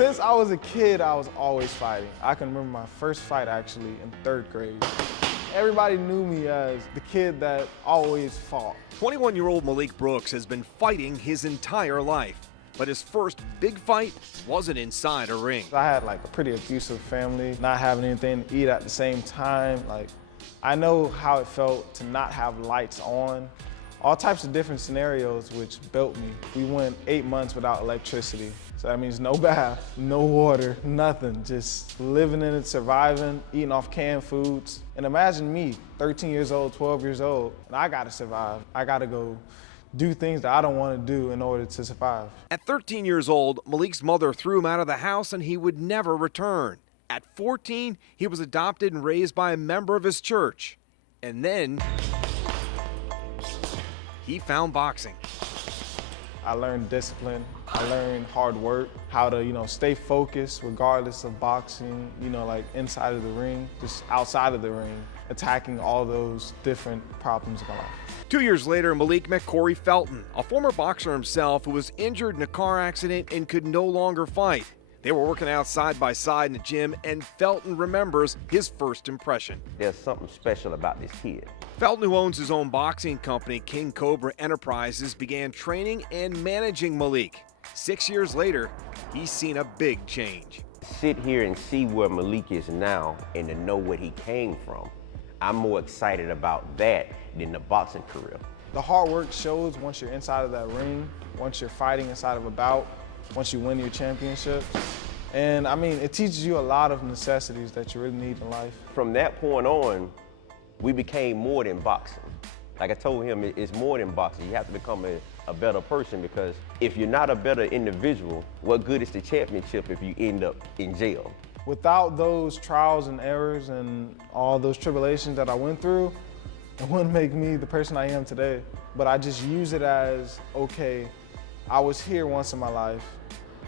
Since I was a kid, I was always fighting. I can remember my first fight actually in 3rd grade. Everybody knew me as the kid that always fought. 21-year-old Malik Brooks has been fighting his entire life, but his first big fight wasn't inside a ring. I had like a pretty abusive family, not having anything to eat at the same time. Like, I know how it felt to not have lights on. All types of different scenarios which built me. We went 8 months without electricity. So that means no bath, no water, nothing. Just living in it, surviving, eating off canned foods. And imagine me, 13 years old, 12 years old, and I gotta survive. I gotta go do things that I don't want to do in order to survive. At 13 years old, Malik's mother threw him out of the house and he would never return. At 14, he was adopted and raised by a member of his church. And then he found boxing. I learned discipline. I learned hard work, how to, stay focused regardless of boxing, like inside of the ring, just outside of the ring, attacking all those different problems of my life. 2 years later, Malik met Corey Felton, a former boxer himself who was injured in a car accident and could no longer fight. They were working out side by side in the gym, and Felton remembers his first impression. There's something special about this kid. Felton, who owns his own boxing company, King Cobra Enterprises, began training and managing Malik. 6 years later, he's seen a big change. Sit here and see where Malik is now and to know what he came from. I'm more excited about that than the boxing career. The hard work shows once you're inside of that ring, once you're fighting inside of a bout, once you win your championship. And I mean, it teaches you a lot of necessities that you really need in life. From that point on, we became more than boxing. Like I told him, it's more than boxing. You have to become a better person, because if you're not a better individual, what good is the championship if you end up in jail? Without those trials and errors and all those tribulations that I went through, it wouldn't make me the person I am today. But I just use it as, okay, I was here once in my life,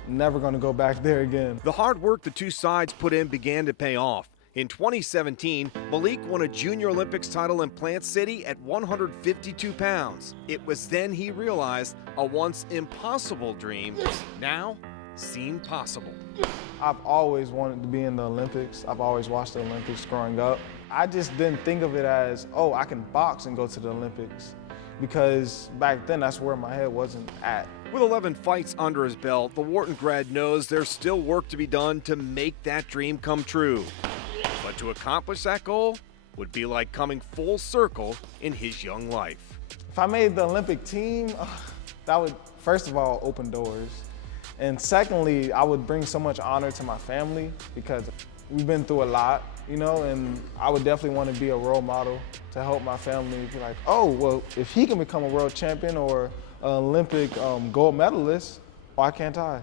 never gonna go back there again. The hard work the two sides put in began to pay off. In 2017, Malik won a Junior Olympics title in Plant City at 152 pounds. It was then he realized a once impossible dream now seemed possible. I've always wanted to be in the Olympics. I've always watched the Olympics growing up. I just didn't think of it as, oh, I can box and go to the Olympics, because back then that's where my head wasn't at. With 11 fights under his belt, the Wharton grad knows there's still work to be done to make that dream come true. But to accomplish that goal would be like coming full circle in his young life. If I made the Olympic team, that would, first of all, open doors. And secondly, I would bring so much honor to my family, because we've been through a lot, and I would definitely want to be a role model to help my family be like, oh, well, if he can become a world champion or an Olympic gold medalist, why can't I?